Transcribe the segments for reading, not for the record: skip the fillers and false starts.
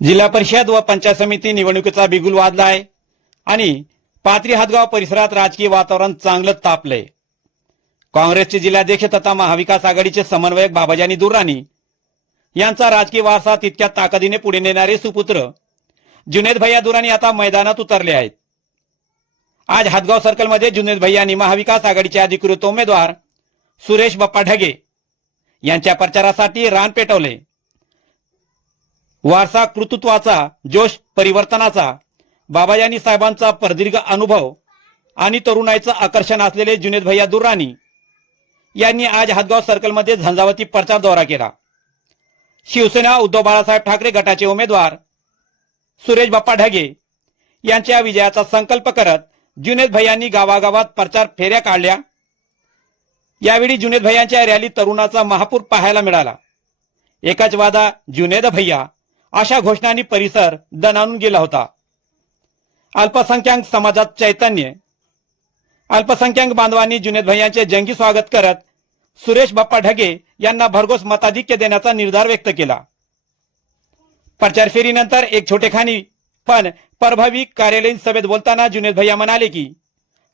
जिल्हा परिषद व पंचायत समिती निवडणुकीचा बिगुल वाजला आहे आणि पाथरी हातगाव परिसरात राजकीय वातावरण चांगलंच तापलंय। काँग्रेसचे जिल्हाध्यक्ष तथा महाविकास आघाडीचे समन्वयक बाबाजानी दुर्राणी यांचा राजकीय वारसा तितक्या ताकदीने पुढे नेणारे सुपुत्र जुनेद भैया दुर्राणी आता मैदानात उतरले आहेत। आज हातगाव सर्कलमध्ये जुनेद भैयांनी महाविकास आघाडीचे अधिकृत उमेदवार सुरेश बाप्पा ढगे यांच्या प्रचारासाठी रान पेटवले। वारसा कर्तृत्वाचा, जोश परिवर्तनाचा, बाबाजानी साहेबांचा प्रदीर्घ अनुभव आणि तरुणाईचं आकर्षण असलेले जुनेद भैया दुर्राणी यांनी आज हातगाव सर्कलमध्ये झंझावाती प्रचार दौरा केला। शिवसेना उद्धव बाळासाहेब ठाकरे गटाचे उमेदवार सुरेश बाप्पा ढगे यांच्या विजयाचा संकल्प करत जुनेद भैयांनी गावागावात प्रचार फेऱ्या काढल्या। यावेळी जुनेद भैयांच्या रॅलीत तरुणाचा महापूर पाहायला मिळाला। एकाच वादा जुनेद भैया अशा घोषणांनी परिसर दणाणून गेला होता। अल्पसंख्याक समाजात चैतन्य, अल्पसंख्याक बांधवांनी जुनेद भैयांचे जंगी स्वागत करत सुरेश बाप्पा ढगे यांना भरघोस मताधिक्य देण्याचा निर्धार व्यक्त केला। प्रचार फेरीनंतर एक छोटेखानी पण प्रभावी कार्यालयीन सभेत बोलताना जुनेद भैया म्हणाले की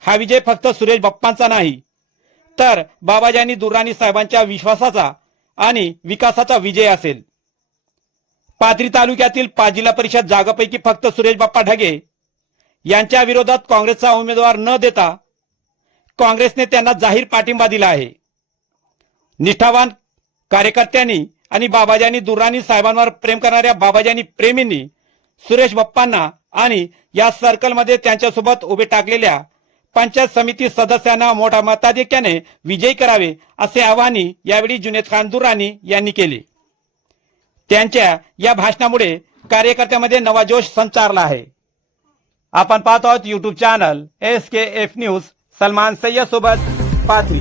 हा विजय फक्त सुरेश बाप्पांचा नाही तर बाबाजानी दुर्राणी साहेबांच्या विश्वासाचा आणि विकासाचा विजय असेल। पाथरी तालुक्यातील 5 जिल्हा परिषद जागापैकी फक्त सुरेश बाप्पा ढगे यांच्या विरोधात काँग्रेसचा उमेदवार न देता काँग्रेसने त्यांना जाहीर पाठिंबा दिला आहे। निष्ठावान कार्यकर्त्यांनी आणि बाबाजानी दुर्राणी साहेबांवर प्रेम करणाऱ्या बाबाजानी प्रेमींनी सुरेश बाप्पांना आणि या सर्कलमध्ये त्यांच्यासोबत उभे टाकलेल्या पंचायत समिती सदस्यांना मोठ्या मताधिक्याने विजयी करावे असे आवाहन यावेळी जुनेद खान दुर्राणी यांनी केले। त्यांच्या या भाषणामुळे कार्यकर्त्यांमध्ये नवा जोश संचारला आहे। आपण पाहत आहोत YouTube channel SKF news. Salman Sayyad सोबत पाथरी।